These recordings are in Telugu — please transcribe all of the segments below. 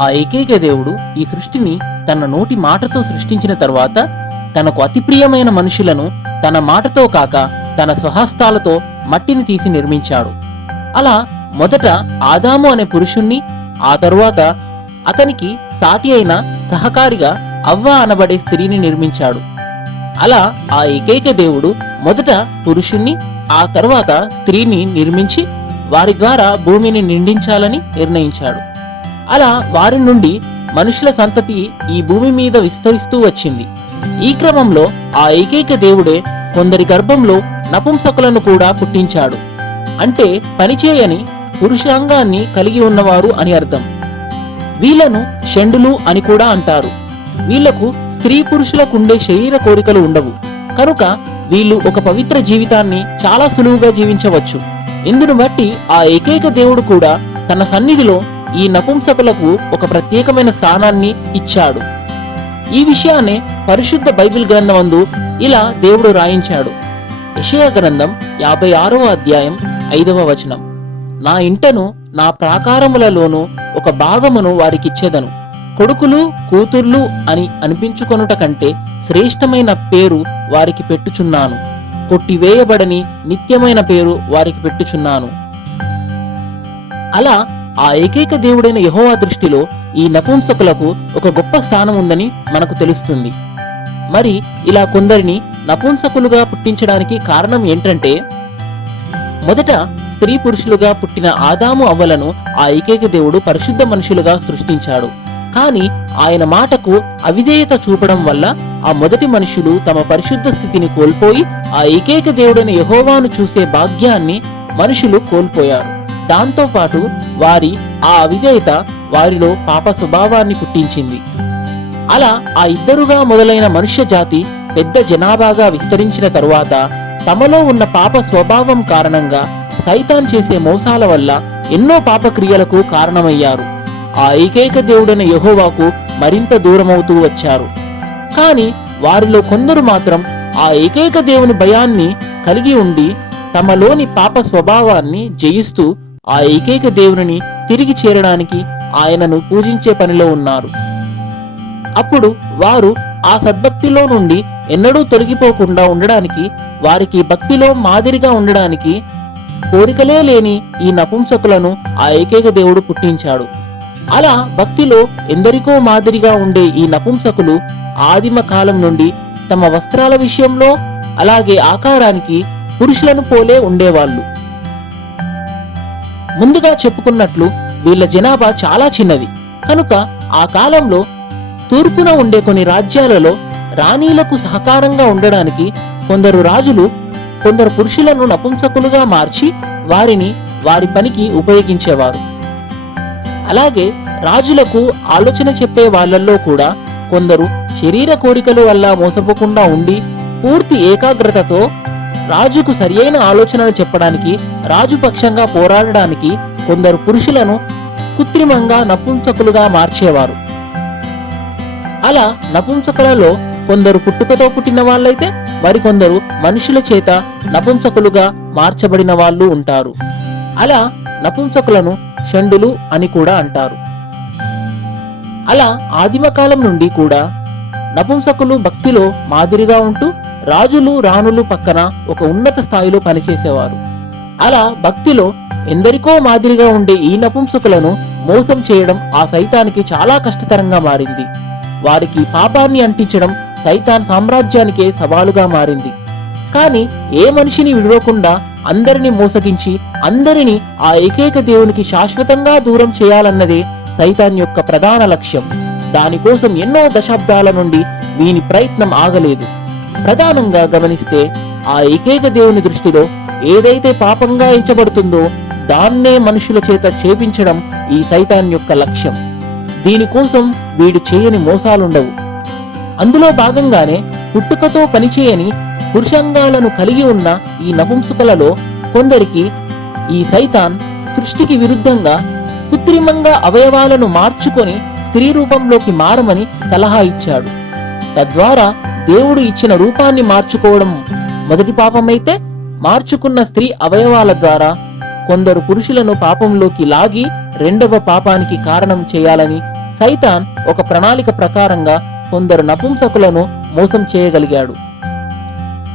ఆ ఏకైక దేవుడు ఈ సృష్టిని తన నోటి మాటతో సృష్టించిన తర్వాత తనకు అతి ప్రియమైన మనుషులను తన మాటతో కాక తన స్వహస్తాలతో మట్టిని తీసి నిర్మించాడు. అలా మొదట ఆదాము అనే పురుషుణ్ణి ఆ తరువాత అతనికి సాటి అయిన సహకారిగా అవ్వ అనబడే స్త్రీని నిర్మించాడు. అలా ఆ ఏకైక దేవుడు మొదట పురుషుణ్ణి ఆ తర్వాత స్త్రీని నిర్మించి వారి ద్వారా భూమిని నిండించాలని నిర్ణయించాడు. అలా వారి నుండి మనుషుల సంతతి ఈ భూమి మీద విస్తరిస్తూ వచ్చింది. ఈ క్రమంలో ఆ ఏకైక దేవుడే కొందరి గర్భంలో నపుంసకులను కూడా పుట్టించాడు. అంటే పనిచేయని పురుషాంగాన్ని కలిగి ఉన్నవారు అని అర్థం. వీళ్ళను షండులు అని కూడా అంటారు. వీళ్ళకు స్త్రీ పురుషులకుండే శరీర కోరికలు ఉండవు. కనుక వీళ్ళు ఒక పవిత్ర జీవితాన్ని చాలా సులువుగా జీవించవచ్చు. ఇందును బట్టి ఆ ఏకైక దేవుడు కూడా తన సన్నిధిలో ఈ నపుంసకులకు ఒక ప్రత్యేకమైన స్థానాన్ని ఇచ్చాడు. ఈ విషయాన్ని పరిశుద్ధ బైబిల్ గ్రంథమందు ఇలా దేవుడు రాయించాడు. యషయ గ్రంథం యాభై ఆరవ అధ్యాయం ఐదవ వచనం. నా ఇంటను నా ప్రాకారములలోను ఒక భాగమును వారికిచ్చేదను. కొడుకులు కూతుర్లు అని అనిపించుకొనుట కంటే శ్రేష్టమైన పేరు వారికి పెట్టుచున్నాను. కొట్టివేయబడని నిత్యమైన పేరు వారికి పెట్టుచున్నాను. అలా ఆ ఏకైక దేవుడైన యహోవా దృష్టిలో ఈ నపుంసకులకు ఒక గొప్ప స్థానం ఉందని మనకు తెలుస్తుంది. మరి ఇలా కొందరిని నపుంసకులుగా పుట్టించడానికి కారణం ఏంటంటే మొదట స్త్రీ పురుషులుగా పుట్టిన ఆదాము అవ్వలను ఆ ఏకైక దేవుడు పరిశుద్ధ మనుషులుగా సృష్టించాడు. కానీ ఆయన మాటకు అవిధేయత చూపడం వల్ల ఆ మొదటి మనుషులు తమ పరిశుద్ధ స్థితిని కోల్పోయి ఆ ఏకైక దేవుడైన యహోవాను చూసే భాగ్యాన్ని మనుషులు కోల్పోయారు. దాంతో పాటు వారి ఆ అవిధేయత వారిలో పాప స్వభావాన్ని పుట్టించింది. అలా ఆ ఇద్దరుగా మొదలైన మనుష్య జాతి పెద్ద జనాభాగా విస్తరించిన తరువాత తమలో ఉన్న పాప స్వభావం కారణంగా సైతాన్ చేసే మోసాల వల్ల ఎన్నో పాపక్రియలకు కారణమయ్యారు. ఆ ఏకైక దేవుడైన యహోవాకు మరింత దూరమవుతూ వచ్చారు. కానీ వారిలో కొందరు మాత్రం ఆ ఏకైక దేవుని భయాన్ని కలిగి ఉండి తమలోని పాప స్వభావాన్ని జయిస్తూ ఆ ఏకైక దేవుని తిరిగి చేరడానికి ఆయనను పూజించే పనిలో ఉన్నారు. అప్పుడు వారు ఆ సద్భక్తిలో నుండి ఎన్నడూ తొలగిపోకుండా ఉండడానికి వారికి భక్తిలో మాదిరిగా ఉండడానికి కోరికలే లేని ఈ నపుంసకులను ఆ ఏకైక దేవుడు పుట్టించాడు. అలా భక్తిలో ఎందరికో మాదిరిగా ఉండే ఈ నపుంసకులు ఆదిమ కాలం నుండి తమ వస్త్రాల విషయంలో అలాగే ఆకారానికి పురుషులను పోలే ఉండేవాళ్ళు. ముందుగా చెప్పుకున్నట్లు వీళ్ళ జనాభా చాలా చిన్నది. కనుక ఆ కాలంలో తూర్పున ఉండే కొన్ని రాజ్యాలలో రాణీలకు సహకారంగా ఉండడానికి కొందరు రాజులు కొందరు పురుషులను నపుంసకులుగా మార్చి వారిని వారి పనికి ఉపయోగించేవారు. అలాగే రాజులకు ఆలోచన చెప్పే వాళ్ళల్లో కూడా కొందరు శరీర కోరికలు వల్ల మోసపోకుండా ఉండి పూర్తి ఏకాగ్రతతో రాజుకు సరియైన ఆలోచనలు చెప్పడానికి రాజు పక్షంగా పోరాడడానికి కొందరు పురుషులను కృత్రిమంగా నపుంసకులుగా మార్చేవారు. అలా నపుంసకులలో కొందరు పుట్టుకతో పుట్టిన వాళ్ళైతే మరికొందరు మనుషుల చేత నపుంసకులుగా మార్చబడిన వాళ్ళు ఉంటారు. అలా నపుంసకులను షండులు అని కూడా అంటారు. అలా ఆదిమ కాలం నుండి కూడా నపుంసకులు భక్తిలో మాదిరిగా ఉంటూ రాజులు రాణులు పక్కన ఒక ఉన్నత స్థాయిలో పనిచేసేవారు. అలా భక్తిలో ఎందరికో మాదిరిగా ఉండే ఈ నపుంసకులను మోసం చేయడం ఆ సైతానికి చాలా కష్టతరంగా మారింది. వారికి పాపాన్ని అంటించడం సైతాన్ సామ్రాజ్యానికే సవాలుగా మారింది. కానీ ఏ మనిషిని విడవకుండా అందరిని మోసగించి అందరినీ ఆ ఏకైక దేవునికి శాశ్వతంగా దూరం చేయాలన్నదే సైతాన్ యొక్క ప్రధాన లక్ష్యం. దానికోసం ఎన్నో దశాబ్దాల నుండి వీని ప్రయత్నం ఆగలేదు. ప్రధానంగా గమనిస్తే ఆ ఏకైక దేవుని దృష్టిలో ఏదైతే పాపంగా ఎంచబడుతుందో దాన్నే మనుషుల చేత చేపించడం ఈ సైతాన్ యొక్క లక్ష్యం. దీనికోసం వీడు చేయని మోసాలుండవు. అందులో భాగంగానే పుట్టుకతో పనిచేయని పురుషాంగాలను కలిగి ఉన్న ఈ నపుంసుకలలో కొందరికి ఈ సైతాన్ సృష్టికి విరుద్ధంగా కృత్రిమంగా అవయవాలను మార్చుకొని స్త్రీ రూపంలోకి మారమని సలహా ఇచ్చాడు. తద్వారా దేవుడు ఇచ్చిన రూపాన్ని మార్చుకోవడం మొదటి పాపమైతే మార్చుకున్న స్త్రీ అవయవాల ద్వారా కొందరు పురుషులను పాపంలోకి లాగి రెండవ పాపానికి కారణం చేయాలని సైతాన్ ఒక ప్రణాళిక ప్రకారంగా కొందరు నపుంసకులను మోసం చేయగలిగాడు.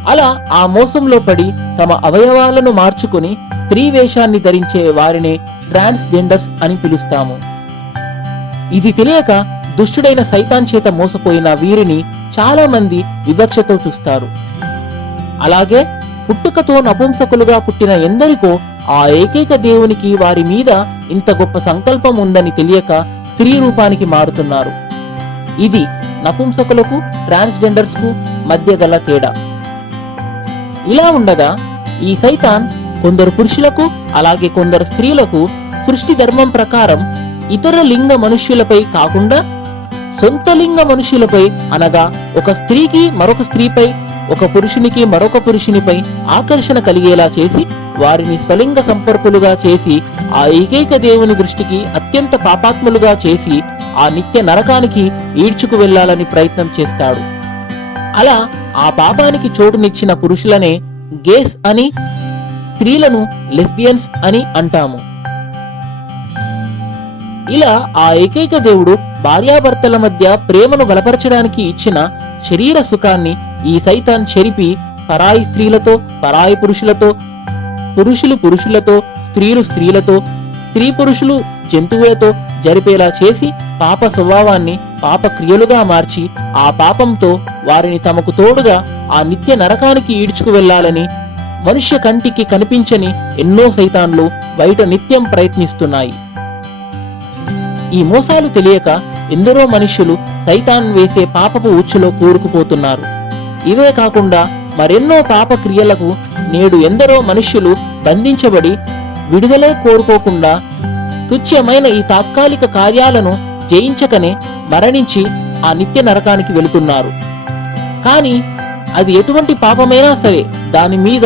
అలా ఆ మోసంలో పడి తమ అవయవాలను మార్చుకుని స్త్రీ వేషాన్ని ధరించే వారిని ట్రాన్స్జెండర్స్ అని పిలుస్తాము. ఇది తెలియక దుష్టుడైన సైతాన్ చేత మోసపోయిన వీరిని చాలా మంది వివక్షతో చూస్తారు. అలాగే పుట్టుకతో నపుంసకులుగా పుట్టిన ఎందరికో ఆ ఏకైక దేవునికి వారి మీద ఇంత గొప్ప సంకల్పం ఉందని తెలియక స్త్రీ రూపానికి మారుతున్నారు. ఇది నపుంసకులకు ట్రాన్స్జెండర్స్కు మధ్య గల తేడా. ఇలా ఉండగా ఈ సైతాన్ కొందరు పురుషులకు అలాగే కొందరు స్త్రీలకు సృష్టి ధర్మం ప్రకారం ఇతర లింగ మనుష్యులపై కాకుండా సొంత లింగ మనుషులపై అనగా ఒక స్త్రీకి మరొక స్త్రీపై ఒక పురుషునికి మరొక పురుషునిపై ఆకర్షణ కలిగేలా చేసి వారిని స్వలింగ సంపర్కులుగా చేసి ఆ ఏకైక దేవుని దృష్టికి అత్యంత పాపాత్ములుగా చేసి ఆ నిత్య నరకానికి ఈడ్చుకు వెళ్ళాలని ప్రయత్నం చేస్తాడు. అలా ఆ పాపానికి చోటునిచ్చిన పురుషులనే గేస్ అని స్త్రీలను లెస్బియన్స్ అని అంటాము. ఇలా ఆ ఏకైక దేవుడు భార్యాభర్తల మధ్య ప్రేమను బలపరచడానికి ఇచ్చిన శరీర సుఖాన్ని ఈ సైతాన్ చెరిపి పరాయి స్త్రీలతో పరాయి పురుషులతో పురుషులు పురుషులతో స్త్రీలు స్త్రీలతో స్త్రీ పురుషులు జంతువులతో జరిపేలా చేసి పాప స్వభావాన్ని పాప క్రియలుగా మార్చి ఆ పాపంతో వారిని తమకు తోడుగా ఆ నిత్య నరకానికి ఈడ్చుకు వెళ్ళాలని మనుష్య కంటికి కనిపించని ఎన్నో సైతాన్లు బయట నిత్యం ప్రయత్నిస్తున్నాయి. ఈ మోసాలు తెలియక ఎందరో మనుష్యులు సైతాన్ వేసే పాపపు ఉచ్చులో కూరుకుపోతున్నారు. ఇవే కాకుండా మరెన్నో పాప క్రియలకు నేడు ఎందరో మనుష్యులు బంధించబడి విడుదలే కోరుకోకుండా తుచ్చమైన ఈ తాత్కాలిక కార్యాలను జయించకనే మరణించి ఆ నిత్య నరకానికి వెళుతున్నారు. కానీ అది ఎటువంటి పాపమైనా సరే దాని మీద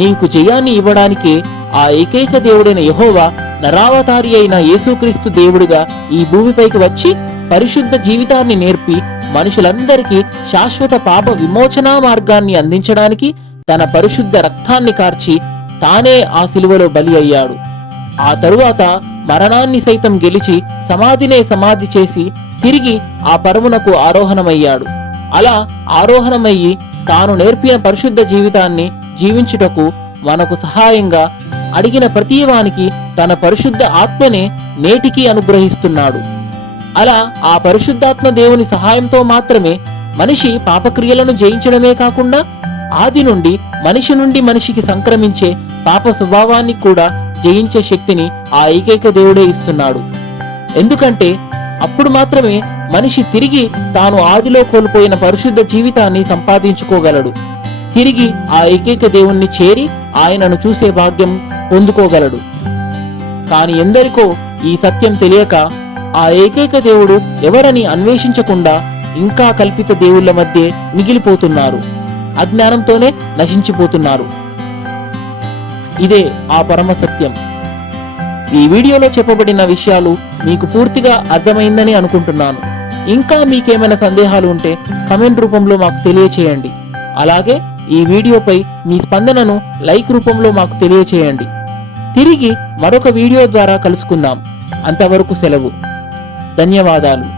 నీకు జయాన్ని ఇవ్వడానికే ఆ ఏకైక దేవుడైన యహోవా నరావతారి అయిన యేసుక్రీస్తు దేవుడిగా ఈ భూమిపైకి వచ్చి పరిశుద్ధ జీవితాన్ని నేర్పి మనుషులందరికీ శాశ్వత పాప విమోచనా మార్గాన్ని అందించడానికి తన పరిశుద్ధ రక్తాన్ని కార్చి తానే ఆ సిలువలో బలి అయ్యాడు. ఆ తరువాత మరణాన్ని సైతం గెలిచి సమాధినే సమాధి చేసి తిరిగి ఆ పరమునకు ఆరోహణమయ్యాడు. అలా ఆరోహణమయ్యి తాను నేర్పిన పరిశుద్ధ జీవితాన్ని జీవించుటకు మనకు సహాయంగా అడిగిన ప్రతివానికి తన పరిశుద్ధ ఆత్మనే నేటికి అనుగ్రహిస్తున్నాడు. అలా ఆ పరిశుద్ధాత్మ దేవుని సహాయంతో మాత్రమే మనిషి పాపక్రియలను జయించడమే కాకుండా ఆది నుండి మనిషి నుండి మనిషికి సంక్రమించే పాప స్వభావాన్ని కూడా జయించే శక్తిని ఆ ఏకైక దేవుడే ఇస్తున్నాడు. ఎందుకంటే అప్పుడు మాత్రమే మనిషి తిరిగి తాను ఆదిలో కోల్పోయిన పరిశుద్ధ జీవితాన్ని సంపాదించుకోగలడు. తిరిగి ఆ ఏకైక దేవుణ్ణి చేరి ఆయనను చూసే భాగ్యం పొందుకోగలడు. కాని ఎందరికో ఈ సత్యం తెలియక ఆ ఏకైక దేవుడు ఎవరని అన్వేషించకుండా ఇంకా కల్పిత దేవుళ్ళ మధ్య మిగిలిపోతున్నారు. అజ్ఞానంతోనే నశించిపోతున్నారు. ఇదే ఆ పరమ సత్యం. ఈ వీడియోలో చెప్పబడిన విషయాలు మీకు పూర్తిగా అర్థమైందని అనుకుంటున్నాను. ఇంకా మీకేమైనా సందేహాలు ఉంటే కమెంట్ రూపంలో మాకు తెలియచేయండి. అలాగే ఈ వీడియోపై మీ స్పందనను లైక్ రూపంలో మాకు తెలియచేయండి. తిరిగి మరొక వీడియో ద్వారా కలుసుకుందాం. అంతవరకు సెలవు. ధన్యవాదాలు.